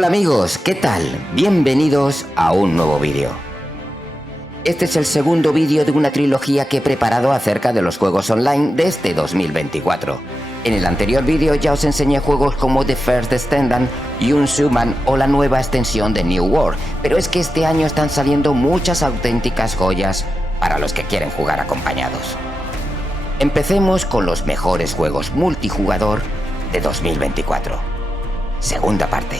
Hola amigos, ¿qué tal? Bienvenidos a un nuevo vídeo. Este es el segundo vídeo de una trilogía que he preparado acerca de los juegos online de este 2024. En el anterior vídeo ya os enseñé juegos como The First Descendant, Human o la nueva extensión de New World, pero es que este año están saliendo muchas auténticas joyas para los que quieren jugar acompañados. Empecemos con los mejores juegos multijugador de 2024. Segunda parte.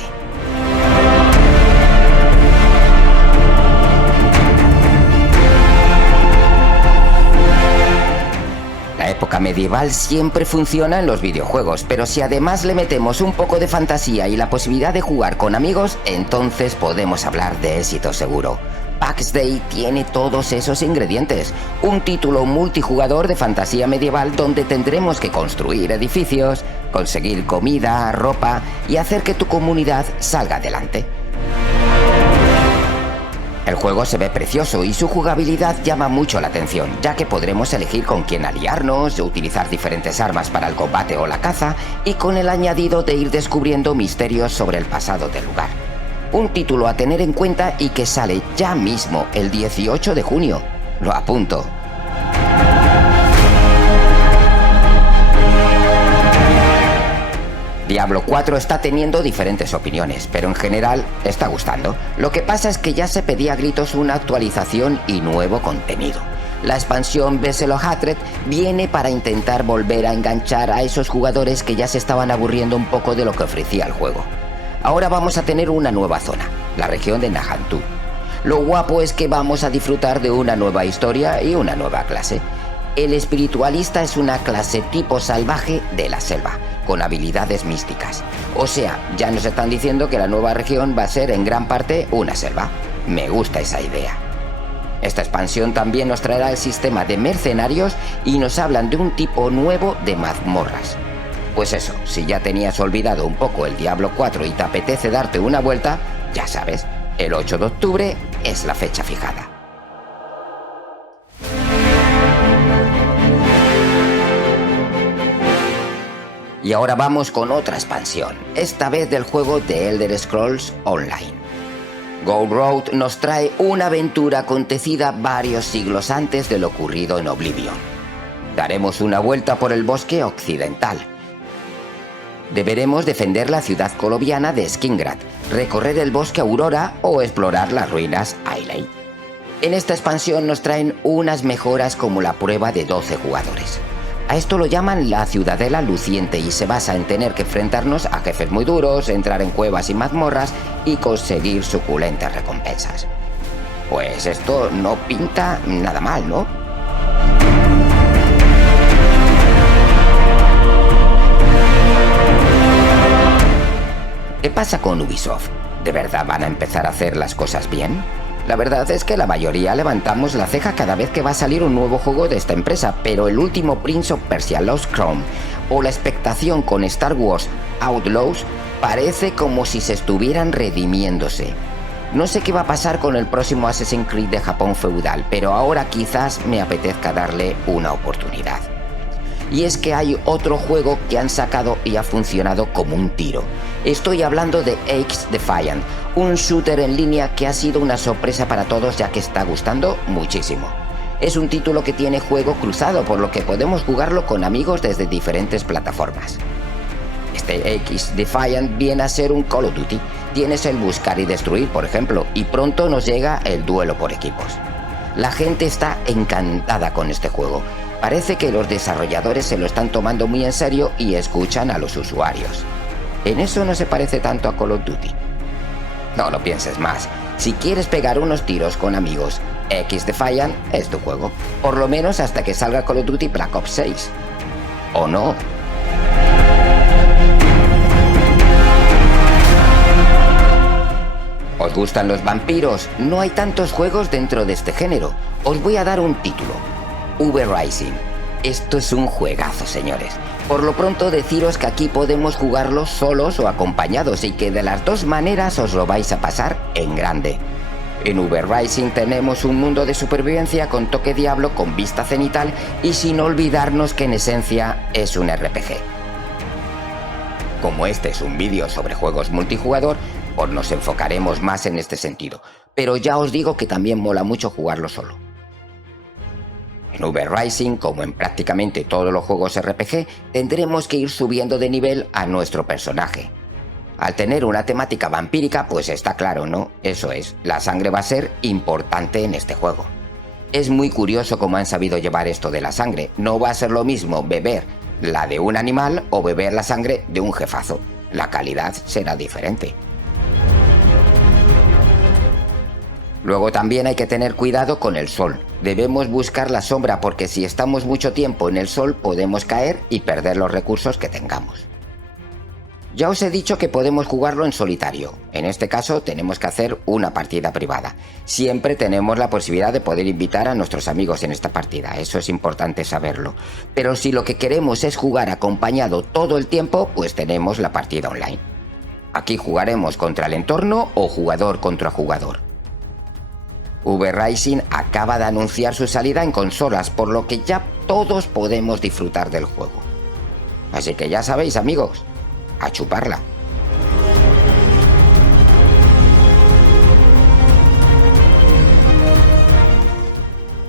La época medieval siempre funciona en los videojuegos, pero si además le metemos un poco de fantasía y la posibilidad de jugar con amigos, entonces podemos hablar de éxito seguro. Pax Day tiene todos esos ingredientes, un título multijugador de fantasía medieval donde tendremos que construir edificios, conseguir comida, ropa y hacer que tu comunidad salga adelante. El juego se ve precioso y su jugabilidad llama mucho la atención, ya que podremos elegir con quién aliarnos, utilizar diferentes armas para el combate o la caza y con el añadido de ir descubriendo misterios sobre el pasado del lugar. Un título a tener en cuenta y que sale ya mismo el 18 de junio. Lo apunto. Diablo 4 está teniendo diferentes opiniones, pero en general está gustando. Lo que pasa es que ya se pedía a gritos una actualización y nuevo contenido. La expansión Vessel of Hatred viene para intentar volver a enganchar a esos jugadores que ya se estaban aburriendo un poco de lo que ofrecía el juego. Ahora vamos a tener una nueva zona, la región de Nahantu. Lo guapo es que vamos a disfrutar de una nueva historia y una nueva clase. El espiritualista es una clase tipo salvaje de la selva, con habilidades místicas. O sea, ya nos están diciendo que la nueva región va a ser en gran parte una selva. Me gusta esa idea. Esta expansión también nos traerá el sistema de mercenarios y nos hablan de un tipo nuevo de mazmorras. Pues eso, si ya tenías olvidado un poco el Diablo 4 y te apetece darte una vuelta, ya sabes, el 8 de octubre es la fecha fijada. Y ahora vamos con otra expansión, esta vez del juego de Elder Scrolls Online. Gold Road nos trae una aventura acontecida varios siglos antes de lo ocurrido en Oblivion. Daremos una vuelta por el bosque occidental. Deberemos defender la ciudad coloviana de Skingrad, recorrer el bosque Aurora o explorar las ruinas Islay. En esta expansión nos traen unas mejoras como la prueba de 12 jugadores. A esto lo llaman la Ciudadela Luciente y se basa en tener que enfrentarnos a jefes muy duros, entrar en cuevas y mazmorras y conseguir suculentas recompensas. Pues esto no pinta nada mal, ¿no? ¿Qué pasa con Ubisoft? ¿De verdad van a empezar a hacer las cosas bien? La verdad es que la mayoría levantamos la ceja cada vez que va a salir un nuevo juego de esta empresa, pero el último Prince of Persia Lost Crown o la expectación con Star Wars Outlaws parece como si se estuvieran redimiéndose. No sé qué va a pasar con el próximo Assassin's Creed de Japón feudal, pero ahora quizás me apetezca darle una oportunidad. Y es que hay otro juego que han sacado y ha funcionado como un tiro. Estoy hablando de XDefiant, un shooter en línea que ha sido una sorpresa para todos ya que está gustando muchísimo. Es un título que tiene juego cruzado, por lo que podemos jugarlo con amigos desde diferentes plataformas. Este XDefiant viene a ser un Call of Duty. Tienes el buscar y destruir, por ejemplo, y pronto nos llega el duelo por equipos. La gente está encantada con este juego. Parece que los desarrolladores se lo están tomando muy en serio y escuchan a los usuarios. En eso no se parece tanto a Call of Duty. No lo pienses más. Si quieres pegar unos tiros con amigos, XDefiant es tu juego. Por lo menos hasta que salga Call of Duty Black Ops 6. ¿O no? ¿Os gustan los vampiros? No hay tantos juegos dentro de este género. Os voy a dar un título. V Rising. Esto es un juegazo, señores. Por lo pronto deciros que aquí podemos jugarlo solos o acompañados y que de las dos maneras os lo vais a pasar en grande. En V Rising tenemos un mundo de supervivencia con toque Diablo, con vista cenital y sin olvidarnos que en esencia es un RPG. Como este es un vídeo sobre juegos multijugador, o nos enfocaremos más en este sentido, pero ya os digo que también mola mucho jugarlo solo. En V Rising, como en prácticamente todos los juegos RPG, tendremos que ir subiendo de nivel a nuestro personaje. Al tener una temática vampírica, pues está claro, ¿no? Eso es, la sangre va a ser importante en este juego. Es muy curioso cómo han sabido llevar esto de la sangre. No va a ser lo mismo beber la de un animal o beber la sangre de un jefazo. La calidad será diferente. Luego también hay que tener cuidado con el sol. Debemos buscar la sombra porque si estamos mucho tiempo en el sol podemos caer y perder los recursos que tengamos. Ya os he dicho que podemos jugarlo en solitario. En este caso tenemos que hacer una partida privada. Siempre tenemos la posibilidad de poder invitar a nuestros amigos en esta partida, eso es importante saberlo. Pero si lo que queremos es jugar acompañado todo el tiempo, pues tenemos la partida online. Aquí jugaremos contra el entorno o jugador contra jugador. V Rising acaba de anunciar su salida en consolas, por lo que ya todos podemos disfrutar del juego. Así que ya sabéis, amigos, a chuparla.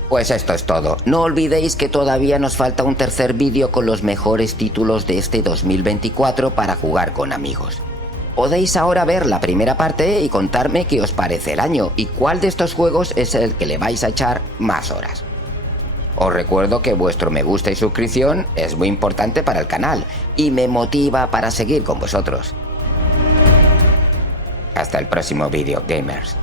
Pues esto es todo. No olvidéis que todavía nos falta un tercer vídeo con los mejores títulos de este 2024 para jugar con amigos. Podéis ahora ver la primera parte y contarme qué os parece el año y cuál de estos juegos es el que le vais a echar más horas. Os recuerdo que vuestro me gusta y suscripción es muy importante para el canal y me motiva para seguir con vosotros. Hasta el próximo vídeo, gamers.